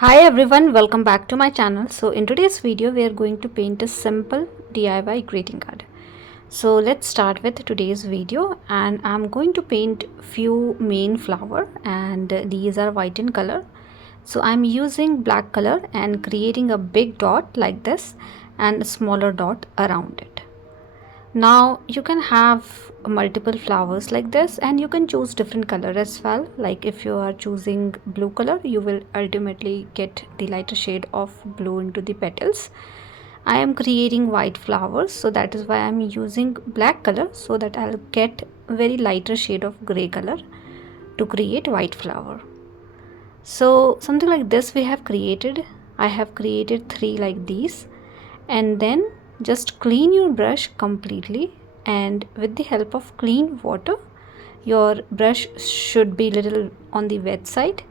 Hi everyone, welcome back to my channel. So in today's video we are going to paint a simple DIY greeting card. So let's start with today's video, and I'm going to paint few main flower, and these are white in color. So I'm using black color and creating a big dot like this and a smaller dot around it. Now you can have multiple flowers like this, and you can choose different color as well. Like if you are choosing blue color, you will ultimately get the lighter shade of blue into the petals. I am creating white flowers, so that is why I am using black color, so that I'll get very lighter shade of gray color to create white flower. So something like this we have created. I have created 3 like these, and then just clean your brush completely, and with the help of clean water, your brush should be little on the wet side,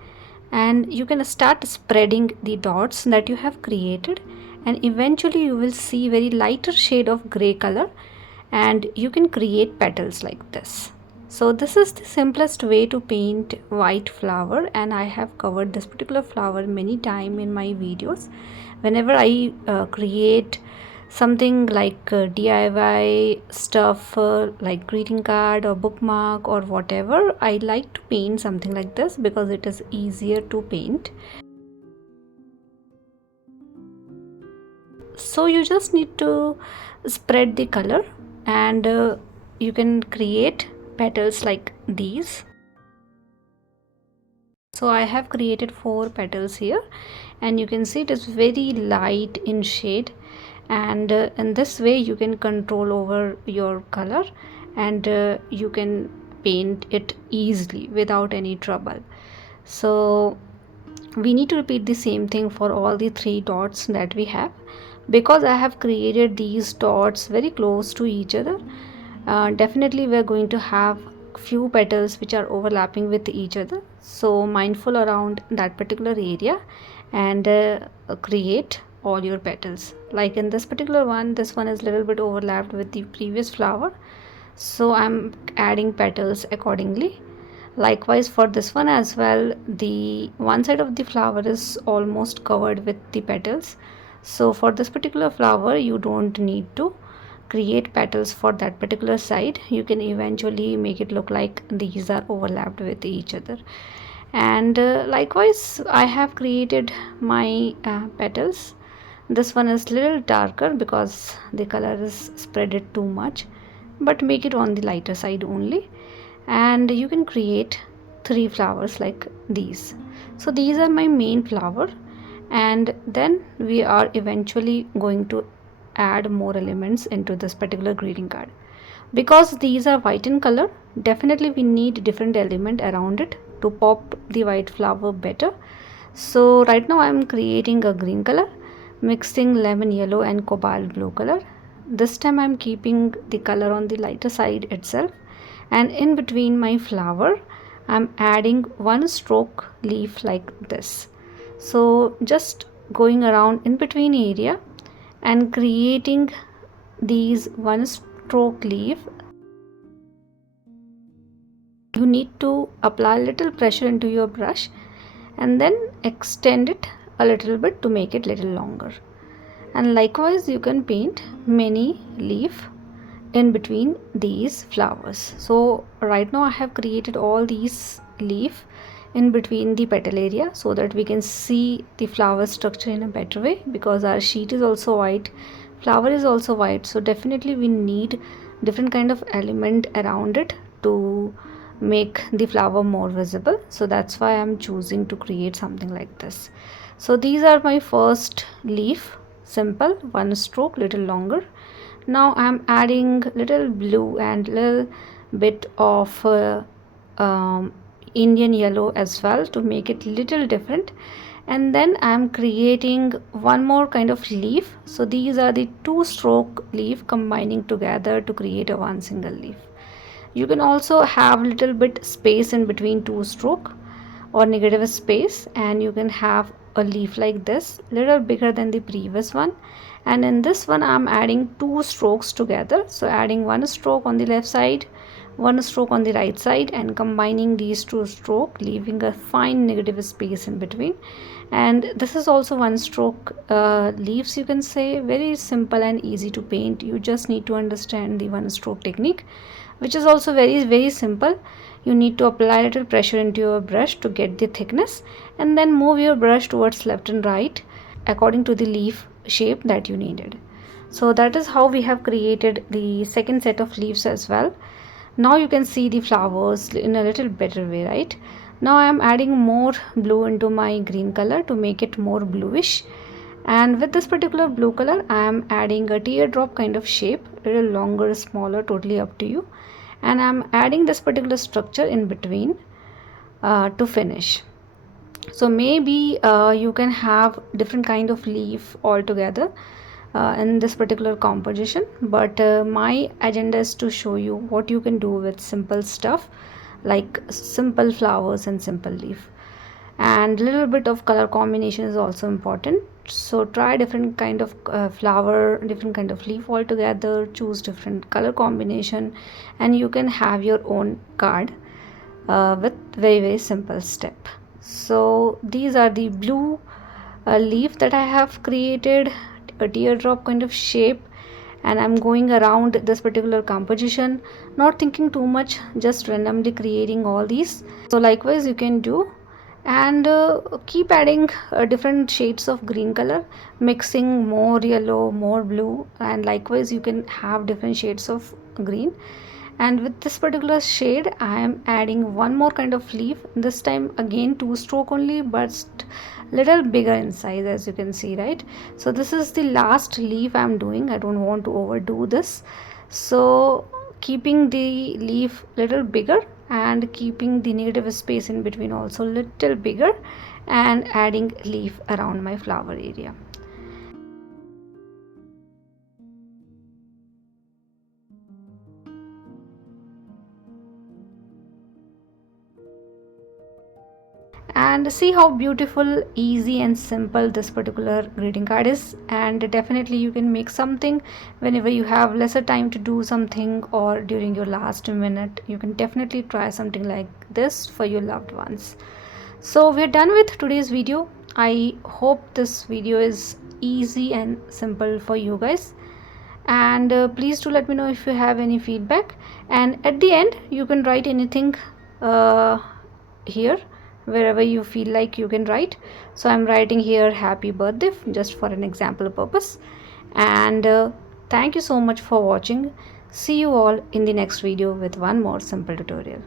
and you can start spreading the dots that you have created, and eventually you will see very lighter shade of gray color, and you can create petals like this. So this is the simplest way to paint white flower, and I have covered this particular flower many times in my videos. Whenever I create something like DIY stuff, like greeting card or bookmark or whatever, I like to paint something like this because it is easier to paint. So you just need to spread the color, and you can create petals like these. So I have created 4 petals here, and you can see it is very light in shade, and in this way you can control over your color, and you can paint it easily without any trouble. So we need to repeat the same thing for all the 3 dots that we have, because I have created these dots very close to each other. Definitely we are going to have few petals which are overlapping with each other, so mindful around that particular area, and create all your petals. Like in this particular one, this one is a little bit overlapped with the previous flower, so I'm adding petals accordingly. Likewise for this one as well, the one side of the flower is almost covered with the petals, so for this particular flower you don't need to create petals for that particular side. You can eventually make it look like these are overlapped with each other. And likewise I have created my petals. This one is little darker because the color is spreaded too much, but make it on the lighter side only, and you can create 3 flowers like these. So these are my main flower, and then we are eventually going to add more elements into this particular greeting card. Because these are white in color, definitely we need different element around it to pop the white flower better. So right now I am creating a green color, mixing lemon yellow and cobalt blue color. This time I am keeping the color on the lighter side itself, and in between my flower I am adding 1 stroke leaf like this. So just going around in between area and creating these 1 stroke leaf. You need to apply little pressure into your brush and then extend it a little bit to make it little longer. And likewise you can paint many leaf in between these flowers. So right now I have created all these leaf in between the petal area, so that we can see the flower structure in a better way, because our sheet is also white, flower is also white, so definitely we need different kind of element around it to make the flower more visible. So that's why I'm choosing to create something like this. So these are my first leaf, simple 1 stroke, little longer. Now I'm adding little blue and little bit of Indian yellow as well to make it little different, and then I'm creating one more kind of leaf. So these are the 2 stroke leaf combining together to create a 1 single leaf. You can also have little bit space in between 2 stroke or negative space, and you can have a leaf like this, little bigger than the previous one. And in this one I'm adding 2 strokes together, so adding 1 stroke on the left side, one stroke on the right side and combining these two strokes, leaving a fine negative space in between. And this is also one stroke leaves, you can say. Very simple and easy to paint. You just need to understand the one stroke technique, which is also very simple. You need to apply a little pressure into your brush to get the thickness, and then move your brush towards left and right according to the leaf shape that you needed. So that is how we have created the second set of leaves as well. Now you can see the flowers in a little better way, right? Now I am adding more blue into my green color to make it more bluish, and with this particular blue color I am adding a teardrop kind of shape, a little longer, smaller, totally up to you. And I'm adding this particular structure in between to finish. So maybe you can have different kind of leaf altogether in this particular composition, but my agenda is to show you what you can do with simple stuff like simple flowers and simple leaf. And little bit of color combination is also important, so try different kind of flower, different kind of leaf altogether, choose different color combination, and you can have your own card with very simple step. So these are the blue leaf that I have created, a teardrop kind of shape, and I'm going around this particular composition, not thinking too much, just randomly creating all these. So likewise you can do, and keep adding different shades of green color, mixing more yellow, more blue, and likewise you can have different shades of green. And with this particular shade I am adding one more kind of leaf, this time again two stroke only, but little bigger in size, as you can see, right? So this is the last leaf I'm doing. I don't want to overdo this, so keeping the leaf little bigger and keeping the negative space in between also little bigger, and adding leaf around my flower area. And see how beautiful, easy and simple this particular greeting card is. And definitely you can make something whenever you have lesser time to do something, or during your last minute you can definitely try something like this for your loved ones. So we're done with today's video. I hope this video is easy and simple for you guys, and please do let me know if you have any feedback. And at the end you can write anything here, wherever you feel like you can write. So I'm writing here happy birthday just for an example purpose. And thank you so much for watching. See you all in the next video with one more simple tutorial.